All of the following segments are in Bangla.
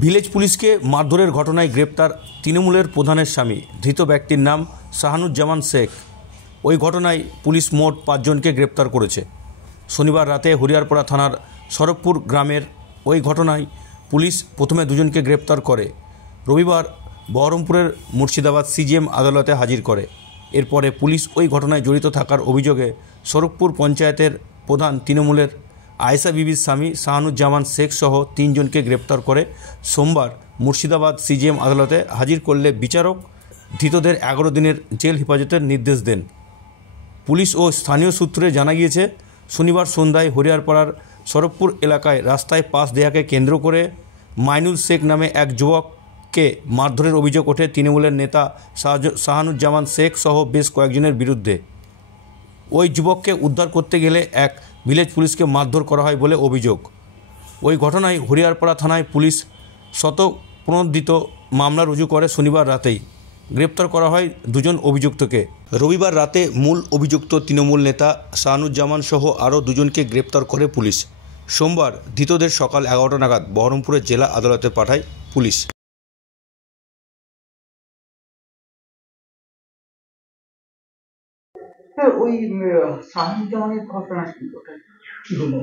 ভিলেজ পুলিশকে মারধরের ঘটনায় গ্রেপ্তার তৃণমূলের প্রধানের স্বামী। ধৃত ব্যক্তির নাম শাহানুজ্জামান শেখ। ওই ঘটনায় পুলিশ মোট 5 জনকে গ্রেপ্তার করেছে। শনিবার রাতে হরিয়ারপাড়া থানার সরবপুর গ্রামের ওই ঘটনায় পুলিশ প্রথমে 2 জনকে গ্রেপ্তার করে রবিবার বহরমপুরের মুর্শিদাবাদ সিজিএম আদালতে হাজির করে। এরপরে পুলিশ ওই ঘটনায় জড়িত থাকার অভিযোগে সরবপুর পঞ্চায়েতের প্রধান তৃণমূলের আয়েশা বিবির স্বামী শাহানুজ্জামান শেখ সহ 3 জনকে গ্রেপ্তার করে সোমবার মুর্শিদাবাদ সিজিএম আদালতে হাজির করলে বিচারক ধৃতদের 11 দিনের জেল হেফাজতের নির্দেশ দেন। পুলিশ ও স্থানীয় সূত্রে জানা গিয়েছে, শনিবার সন্ধ্যায় হরিয়ারপাড়ার সরবপুর এলাকায় রাস্তায় পাশ দেওয়াকে কেন্দ্র করে মাইনুল শেখ নামে এক যুবককে মারধরের অভিযোগ ওঠে তৃণমূলের নেতা শাহানুজ্জামান শেখ সহ বেশ কয়েকজনের বিরুদ্ধে। ওই যুবককে উদ্ধার করতে গেলে এক ভিলেজ পুলিশকে মারধর করা হয় বলে অভিযোগ। ওই ঘটনায় হরিয়ারপাড়া থানায় পুলিশ স্বতঃপ্রণোদিত মামলা রুজু করে শনিবার রাতেই গ্রেপ্তার করা হয় 2 জন অভিযুক্তকে। রবিবার রাতে মূল অভিযুক্ত তৃণমূল নেতা শাহানুজ্জামান সহ আরও 2 জনকে গ্রেপ্তার করে পুলিশ। সোমবার ধৃতদের সকাল 11টা নাগাদ বহরমপুরের জেলা আদালতে পাঠায় পুলিশ। ওই শাহানুজ্জামানের ঘটনা কি হলো?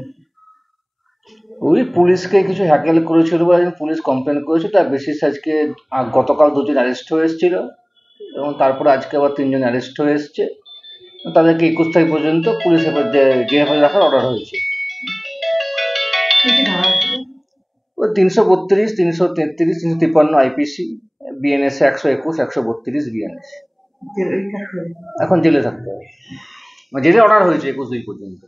ওই পুলিশকে কিছু হ্যাকেল করেছিল বলে পুলিশ কমপ্লেন করেছে। তার বেসিস আজকে গতকাল 2 জন অ্যারেস্ট হয়ে এসেছিল এবং তারপরে আজকে আবার 3 জন অ্যারেস্ট হয়ে এসছে। তাদেরকে 21 তারিখ পর্যন্ত পুলিশ জেল হেফাজতে রাখার অর্ডার হয়েছে। ওই 332, 333, 353 আইপিসি, বিএনএস 121, 132 বিএনএস। এখন জেলে থাকতে হবে, জেলে অর্ডার হয়েছে 21 পর্যন্ত।